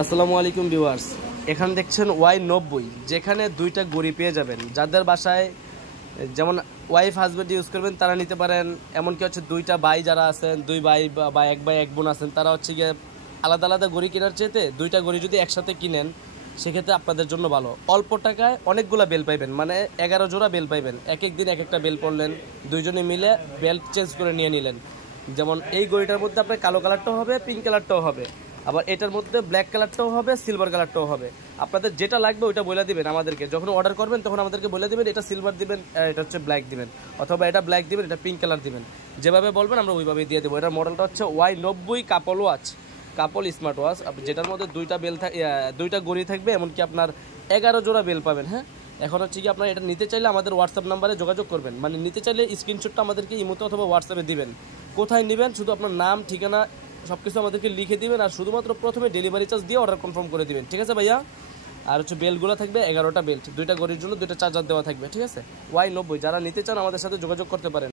আসসালামু আলাইকুম ভিউয়ার্স, এখানে দেখছেন Y90, যেখানে দুইটা গড়ি পেয়ে যাবেন। যাদের বাসায় যেমন ওয়াইফ হাজব্যান্ড ইউজ করবেন তারা নিতে পারেন, এমনকি হচ্ছে দুইটা ভাই যারা আছেন, দুই ভাই বা এক ভাই এক বোন আছেন, তারা হচ্ছে গিয়ে আলাদা আলাদা গড়ি কেনার চেয়েতে দুইটা গড়ি যদি একসাথে কিনেন সেক্ষেত্রে আপনাদের জন্য ভালো। অল্প টাকায় অনেকগুলো বেল পাইবেন, মানে 11 জোড়া বেল পাইবেন। এক এক দিন এক একটা বেল পড়লেন, দুইজনে মিলে বেল্ট চেঞ্জ করে নিয়ে নিলেন। যেমন এই গড়িটার মধ্যে আপনার কালো কালারটাও হবে, পিঙ্ক কালারটাও হবে, আবার এটার মধ্যে ব্ল্যাক কালারটাও হবে, সিলভার কালারটাও হবে। আপনাদের যেটা লাগবে ওইটা বলে দিবেন আমাদেরকে, যখন অর্ডার করবেন তখন আমাদেরকে বলে দিবেন এটা সিলভার দিবেন, এটা হচ্ছে ব্ল্যাক দিবেন, অথবা এটা ব্ল্যাক দিবেন, এটা পিঙ্ক কালার দিবেন। যেভাবে বলবেন আমরা ওইভাবেই দিয়ে দেবো। এটার মডেলটা হচ্ছে Y90 কাপল ওয়াচ, কাপল স্মার্ট ওয়াচ, যেটার মধ্যে দুইটা গড়ি থাকবে, এমনকি আপনার 11 জোড়া বেল পাবেন। হ্যাঁ, এখন হচ্ছে কি আপনার এটা নিতে চাইলে আমাদের হোয়াটসঅ্যাপ নাম্বারে যোগাযোগ করবেন, মানে নিতে চাইলে স্ক্রিনশটটা আমাদেরকে ইমোতে অথবা হোয়াটসঅ্যাপে দিবেন। কোথায় নেবেন শুধু আপনার নাম, ঠিকানা সব কিছু আমাদেরকে লিখে দিবেন, আর শুধুমাত্র প্রথমে ডেলিভারি চার্জ দিয়ে অর্ডার কনফার্ম করে দিবেন। ঠিক আছে ভাইয়া? আর হচ্ছে বেলগুলো থাকবে 11টা বেল্ট, দুইটা গড়ির জন্য দুইটা চার্জার দেওয়া থাকবে। ঠিক আছে? Y90 যারা নিতে চান আমাদের সাথে যোগাযোগ করতে পারেন।